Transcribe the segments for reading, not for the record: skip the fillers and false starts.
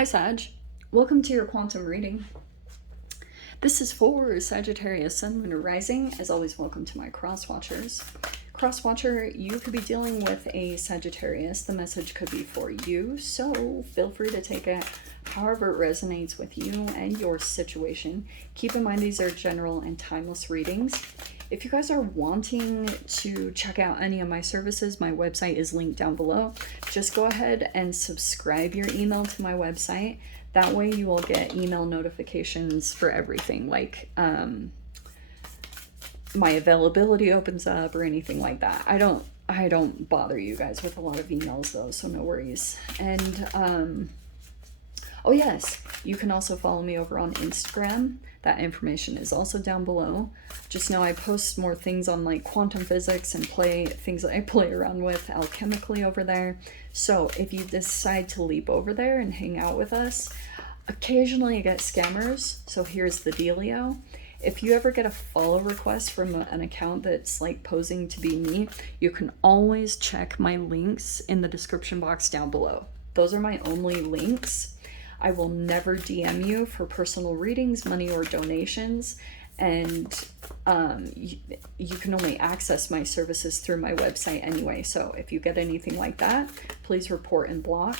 Hi Sag, welcome to your quantum reading. This is for Sagittarius, Sun, Moon, or Rising. As always, welcome to my cross watchers. Cross watcher, you could be dealing with a Sagittarius. The message could be for you, so feel free to take it however it resonates with you and your situation. Keep in mind these are general and timeless readings. If you guys are wanting to check out any of my services, my website is linked down below. Just go ahead and subscribe your email to my website. That way you will get email notifications for everything, like my availability opens up or anything like that. I don't bother you guys with a lot of emails though, so no worries. And oh yes, you can also follow me over on Instagram. That information is also down below. Just know I post more things on like quantum physics and things that I play around with alchemically over there. So if you decide to leap over there and hang out with us, occasionally I get scammers. So here's the dealio. If you ever get a follow request from an account that's like posing to be me, you can always check my links in the description box down below. Those are my only links. I will never DM you for personal readings, money, or donations. And you can only access my services through my website anyway. So if you get anything like that, please report and block.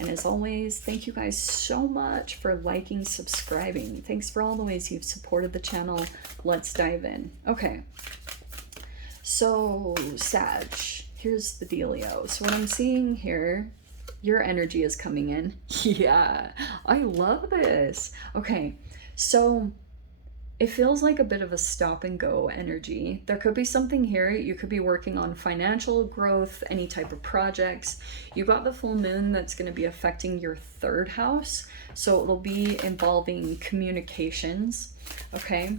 And as always, thank you guys so much for liking, subscribing. Thanks for all the ways you've supported the channel. Let's dive in. Okay. So, Sag, here's the dealio. So what I'm seeing here, your energy is coming in. Yeah, I love this. Okay, so it feels like a bit of a stop and go energy. There could be something here. You could be working on financial growth, any type of projects. You got the full moon that's going to be affecting your third house. So it'll be involving communications. Okay.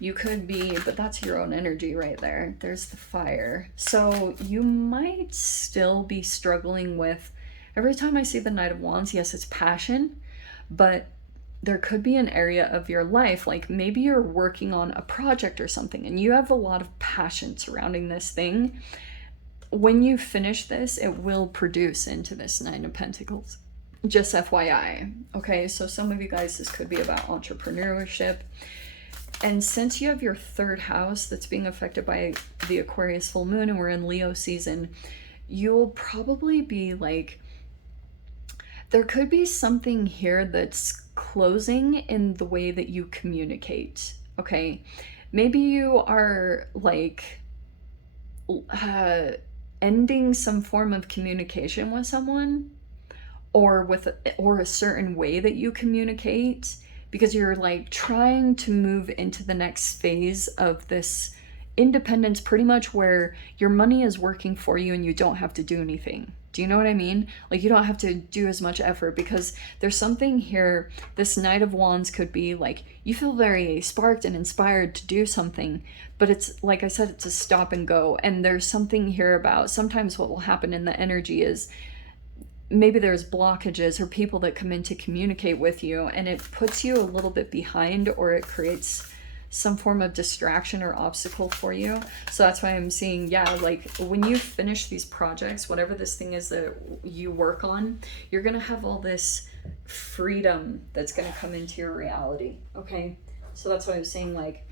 You could be, but that's your own energy right there. There's the fire. So you might still be struggling with, every time I see the Knight of Wands, yes, it's passion, but there could be an area of your life, like maybe you're working on a project or something and you have a lot of passion surrounding this thing. When you finish this, it will produce into this Nine of Pentacles. Just FYI. Okay, so some of you guys, this could be about entrepreneurship. And since you have your third house that's being affected by the Aquarius full moon and we're in Leo season, you'll probably be like, there could be something here that's closing in the way that you communicate. Okay, maybe you are like ending some form of communication with someone, or a certain way that you communicate, because you're like trying to move into the next phase of this independence, pretty much where your money is working for you and you don't have to do anything. Do you know what I mean? Like you don't have to do as much effort, because there's something here. This Knight of Wands could be like you feel very sparked and inspired to do something, but it's like I said, it's a stop and go. And there's something here about sometimes what will happen in the energy is maybe there's blockages or people that come in to communicate with you and it puts you a little bit behind, or it creates some form of distraction or obstacle for you. So that's why I'm seeing, yeah, like when you finish these projects, whatever this thing is that you work on, you're gonna have all this freedom that's gonna come into your reality. Okay, so that's why I was saying, like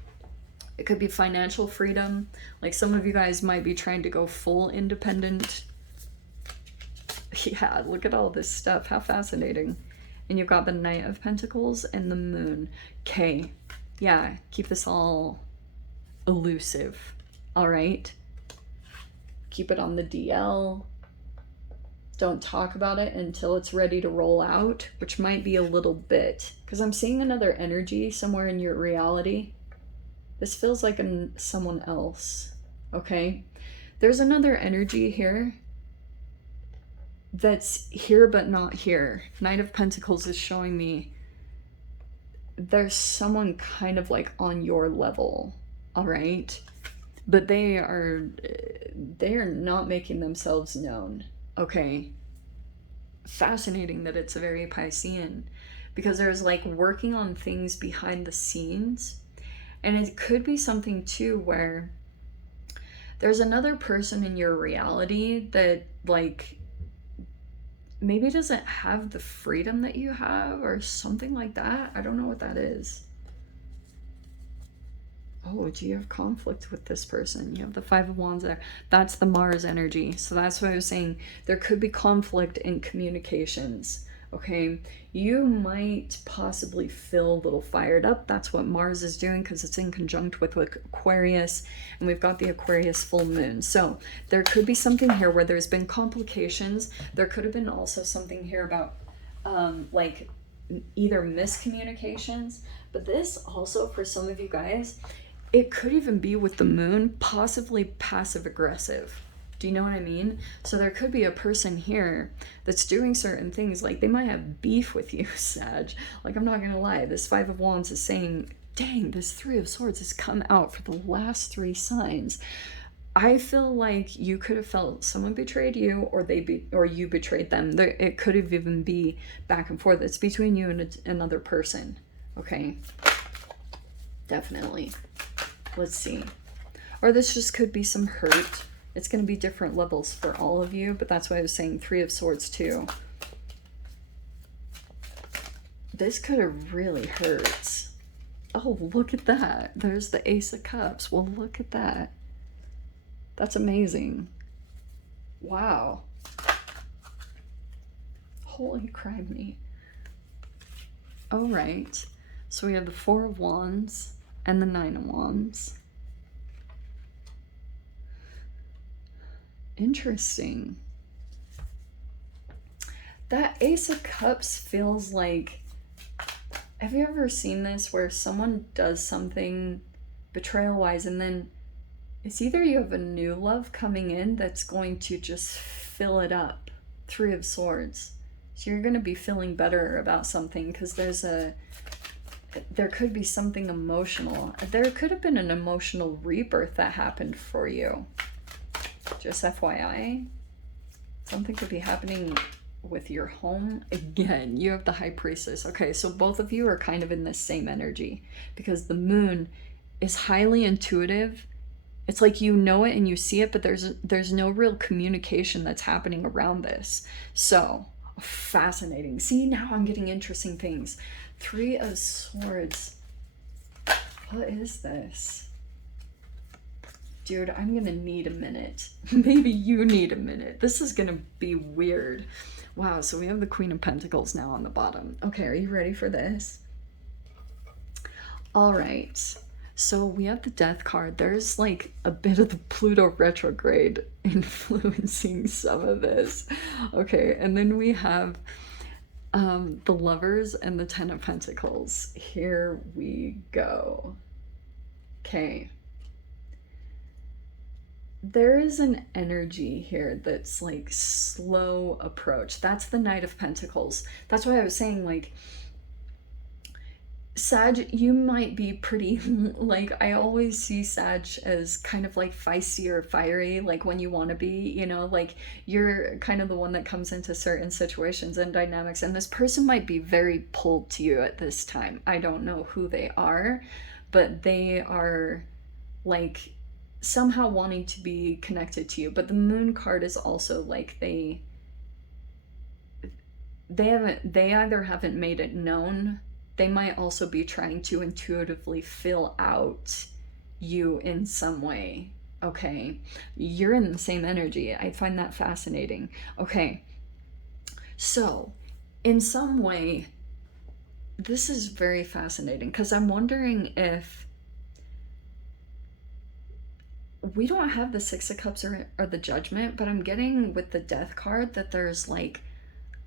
it could be financial freedom. Like some of you guys might be trying to go full independent. Yeah, look at all this stuff. How fascinating. And you've got the Knight of Pentacles and the Moon. Okay. Yeah, keep this all elusive. All right. Keep it on the DL. Don't talk about it until it's ready to roll out, which might be a little bit, because I'm seeing another energy somewhere in your reality. This feels like someone else. Okay. There's another energy here that's here but not here. Knight of Pentacles is showing me there's someone kind of like on your level, all right? But they are not making themselves known, okay? Fascinating that it's a very Piscean, because there's like working on things behind the scenes. And it could be something too where there's another person in your reality that like maybe doesn't have the freedom that you have or something like that. I don't know what that is. Oh, do you have conflict with this person? You have the Five of Wands there. That's the Mars energy. So that's what I was saying. There could be conflict in communications. Okay, you might possibly feel a little fired up. That's what Mars is doing because it's in conjunct with Aquarius, and we've got the Aquarius full moon. So there could be something here where there's been complications. There could have been also something here about like either miscommunications, but this also for some of you guys, it could even be with the moon, possibly passive aggressive. Do you know what I mean? So there could be a person here that's doing certain things, like they might have beef with you, Sag. Like, I'm not gonna lie, this Five of Wands is saying, dang, this Three of Swords has come out for the last 3 signs. I feel like you could have felt someone betrayed you, or or you betrayed them. It could have even be back and forth. It's between you and another person. Okay, definitely. Let's see. Or this just could be some hurt. It's going to be different levels for all of you, but that's why I was saying Three of Swords too. This could have really hurt. Oh, look at that. There's the Ace of Cups. Well, look at that. That's amazing. Wow. Holy criminy. All right. So we have the Four of Wands and the Nine of Wands. Interesting. That Ace of Cups feels like, have you ever seen this where someone does something betrayal-wise and then it's either you have a new love coming in that's going to just fill it up. Three of Swords. So you're going to be feeling better about something because there could be something emotional. There could have been an emotional rebirth that happened for you. Just FYI. Something could be happening with your home. Again, you have the High Priestess. Okay, so both of you are kind of in this same energy because the moon is highly intuitive. It's like you know it and you see it, but there's no real communication that's happening around this. So, fascinating. See, now I'm getting interesting things. Three of Swords. What is this? Dude, I'm gonna need a minute. Maybe you need a minute. This is gonna be weird. Wow, so we have the Queen of Pentacles now on the bottom. Okay, are you ready for this? All right. So we have the Death card. There's like a bit of the Pluto retrograde influencing some of this. Okay, and then we have the Lovers and the Ten of Pentacles. Here we go. Okay. There is an energy here that's like slow approach. That's the Knight of Pentacles. That's why I was saying, like, Sag, you might be pretty, like, I always see Sag as kind of like feisty or fiery, like when you want to be, you know, like you're kind of the one that comes into certain situations and dynamics, and this person might be very pulled to you at this time. I don't know who they are, but they are like somehow wanting to be connected to you. But the Moon card is also like they either haven't made it known. They might also be trying to intuitively fill out you in some way. Okay, you're in the same energy. I find that fascinating. Okay, so in some way, this is very fascinating because I'm wondering if we don't have the Six of Cups or the Judgment, but I'm getting with the Death card that there's like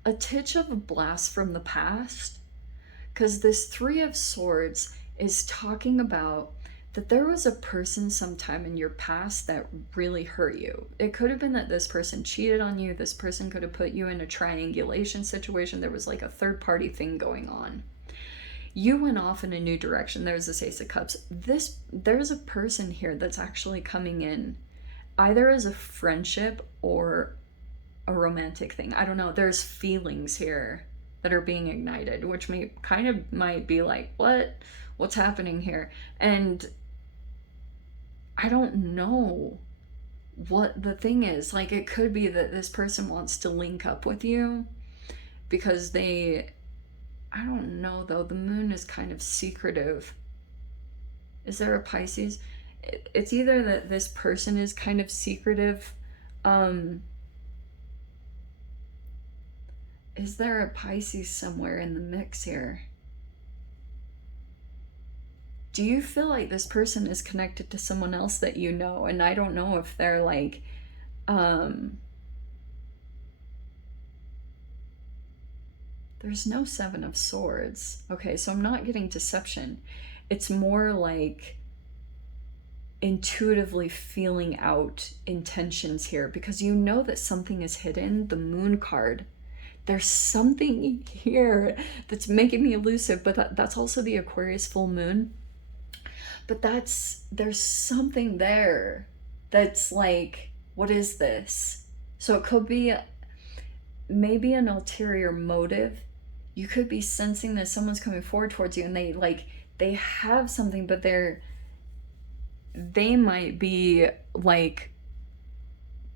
a titch of a blast from the past. Because this Three of Swords is talking about that there was a person sometime in your past that really hurt you. It could have been that this person cheated on you. This person could have put you in a triangulation situation. There was like a third party thing going on. You went off in a new direction. There's this Ace of Cups. There's a person here that's actually coming in either as a friendship or a romantic thing. I don't know. There's feelings here that are being ignited, which might be like, what's happening here? And I don't know what the thing is. Like, it could be that this person wants to link up with you, because I don't know though, the moon is kind of secretive. Is there a Pisces? It's either that this person is kind of secretive. Is there a Pisces somewhere in the mix here? Do you feel like this person is connected to someone else that you know? And I don't know if they're like, there's no Seven of Swords. Okay, so I'm not getting deception. It's more like intuitively feeling out intentions here, because you know that something is hidden. The Moon card. There's something here that's making me elusive, but that's also the Aquarius full moon. But there's something there that's like, what is this? So it could be maybe an ulterior motive. You could be sensing that someone's coming forward towards you and they have something, but they might be like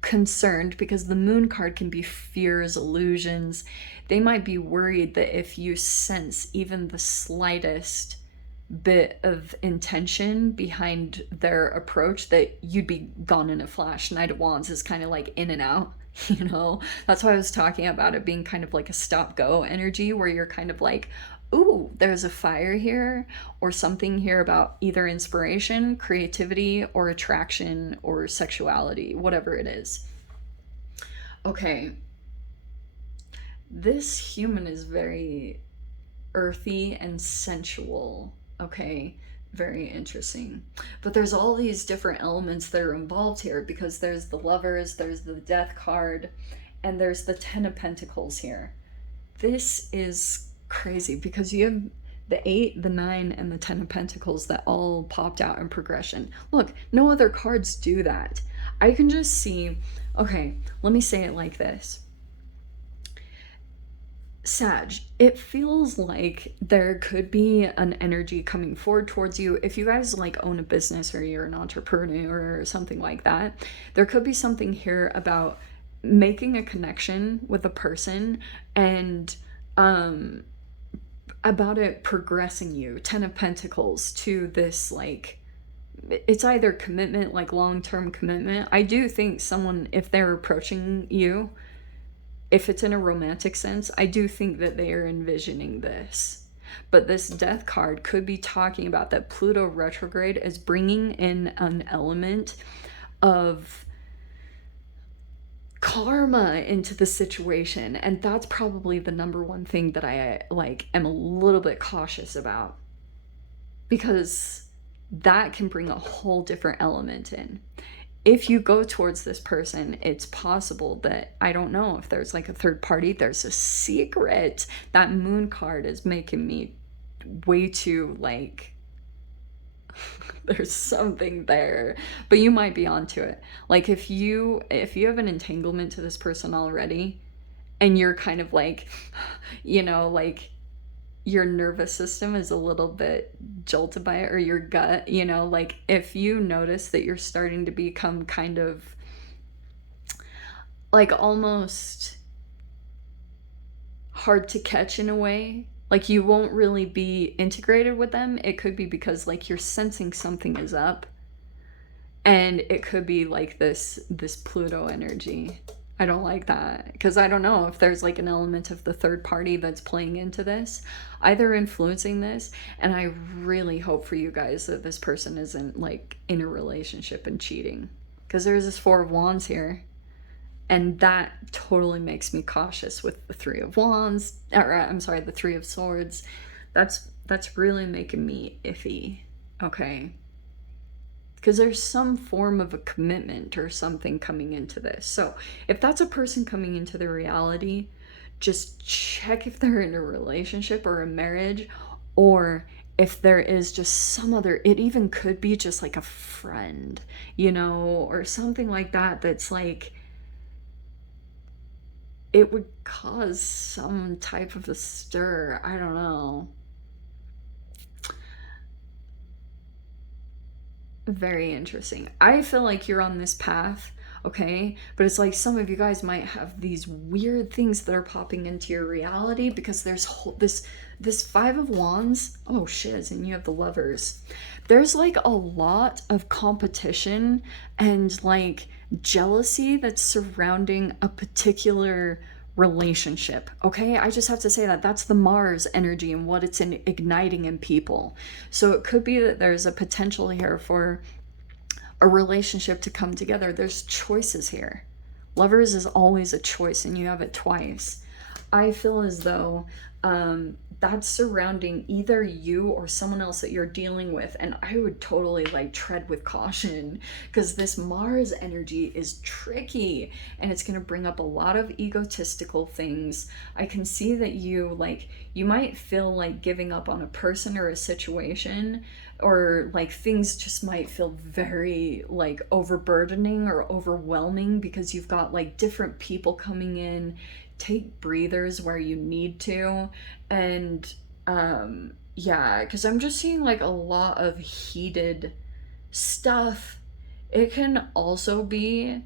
concerned, because the Moon card can be fears, illusions. They might be worried that if you sense even the slightest bit of intention behind their approach, that you'd be gone in a flash. Knight of Wands is kind of like in and out, you know? That's why I was talking about it being kind of like a stop-go energy, where you're kind of like, ooh, there's a fire here, or something here about either inspiration, creativity, or attraction, or sexuality, whatever it is. Okay. This human is very earthy and sensual. Okay, very interesting. But there's all these different elements that are involved here, because there's the Lovers, there's the Death card, and there's the Ten of Pentacles here. This is crazy, because you have the 8, the 9, and the 10 of Pentacles that all popped out in progression. Look, no other cards do that. I can just see, okay, let me say it like this. Sag, it feels like there could be an energy coming forward towards you. If you guys like own a business, or you're an entrepreneur or something like that, there could be something here about making a connection with a person, and about it progressing you. 10 of Pentacles to this, like, it's either commitment, like long-term commitment. I do think someone, if they're approaching you, if it's in a romantic sense, I do think that they are envisioning this. But this Death card could be talking about that Pluto retrograde is bringing in an element of karma into the situation, and that's probably the number one thing that I am a little bit cautious about, because that can bring a whole different element in. If you go towards this person, it's possible that, I don't know if there's like a third party, there's a secret. That Moon card is making me way too like, there's something there, but you might be onto it. Like if you have an entanglement to this person already, and you're kind of like, you know, like your nervous system is a little bit jolted by it, or your gut, you know, like if you notice that you're starting to become kind of like almost hard to catch in a way, like you won't really be integrated with them, it could be because like you're sensing something is up, and it could be like this Pluto energy. I don't like that, because I don't know if there's like an element of the third party that's playing into this, either influencing this. And I really hope for you guys that this person isn't like in a relationship and cheating, because there's this 4 of Wands here, and that totally makes me cautious with the 3 of Wands, or I'm sorry, the 3 of Swords. That's really making me iffy. Okay, because there's some form of a commitment or something coming into this. So if that's a person coming into the reality, just check if they're in a relationship or a marriage, or if there is just some other, it even could be just like a friend, you know, or something like that, that's like, it would cause some type of a stir. I don't know. Very interesting. I feel like you're on this path okay? But it's like some of you guys might have these weird things that are popping into your reality because there's this Five of Wands. Oh shiz, and you have the Lovers. There's like a lot of competition and like jealousy that's surrounding a particular relationship. Okay, I just have to say that that's the Mars energy and what it's igniting in people. So it could be that there's a potential here for a relationship to come together. There's choices here. Lovers is always a choice, and you have it twice. I feel as though that's surrounding either you or someone else that you're dealing with, and I would totally like tread with caution because this Mars energy is tricky and it's going to bring up a lot of egotistical things. I can see that you might feel like giving up on a person or a situation, or like things just might feel very like overburdening or overwhelming because you've got like different people coming in. Take breathers where you need to. And yeah, because I'm just seeing like a lot of heated stuff. It can also be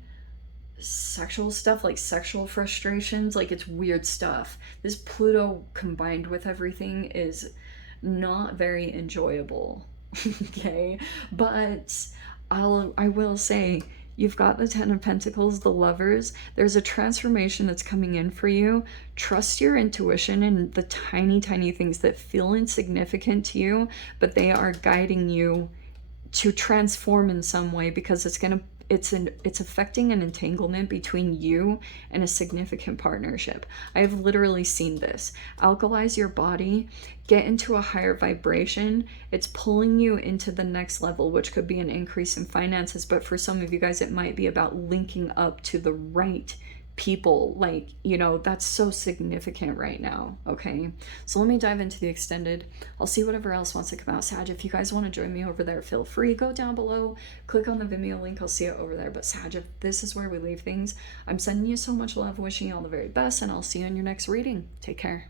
sexual stuff, like sexual frustrations. Like it's weird stuff. This Pluto combined with everything is not very enjoyable. Okay, but I will say, you've got the Ten of Pentacles, the Lovers. There's a transformation that's coming in for you. Trust your intuition and the tiny things that feel insignificant to you, but they are guiding you to transform in some way, because it's affecting an entanglement between you and a significant partnership. I have literally seen this. Alkalize your body, get into a higher vibration. It's pulling you into the next level, which could be an increase in finances, but for some of you guys it might be about linking up to the right people. Like, you know, that's so significant right now. Okay, so let me dive into the extended. I'll see whatever else wants to come out. Sag, if you guys want to join me over there, feel free. Go down below, click on the Vimeo link. I'll see it over there. But Sag, if this is where we leave things, I'm sending you so much love, wishing you all the very best, and I'll see you in your next reading. Take care.